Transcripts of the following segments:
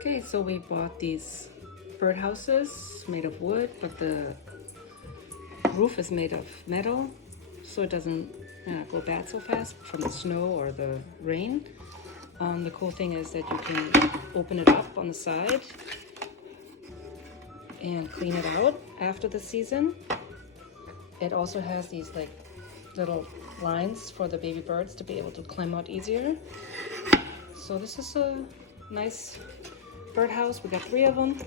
Okay, so we bought these birdhouses made of wood, but the roof is made of metal, so it doesn't go bad so fast from the snow or the rain. The cool thing is that you can open it up on the side and clean it out after the season. It also has these like little lines for the baby birds to be able to climb out easier. So this is a nice birdhouse. We got 3 of them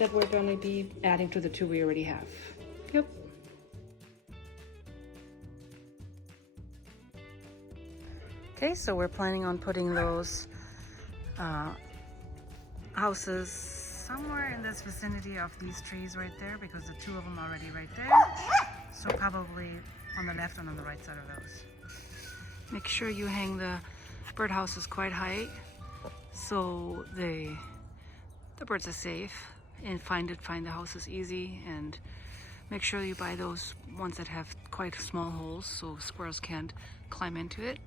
that we're going to be adding to the 2 we already have. Yep. Okay, so we're planning on putting those houses somewhere in this vicinity of these trees right there, because the 2 of them are already right there. So probably on the left and on the right side of those. Make sure you hang the birdhouses quite high so the birds are safe, and find the houses easy, and make sure you buy those ones that have quite small holes so squirrels can't climb into it.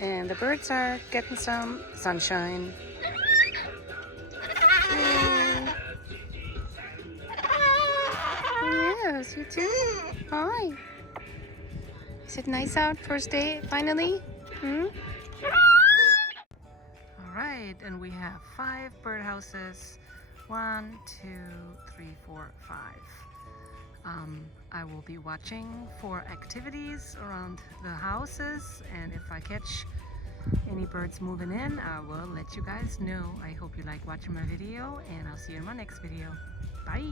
And the birds are getting some sunshine. Yes, you too. Hi. Is it nice out first day finally? Alright, and we have 5 birdhouses. 1, 2, 3, 4, 5. I will be watching for activities around the houses, and if I catch any birds moving in, I will let you guys know. I hope you like watching my video, and I'll see you in my next video. Bye!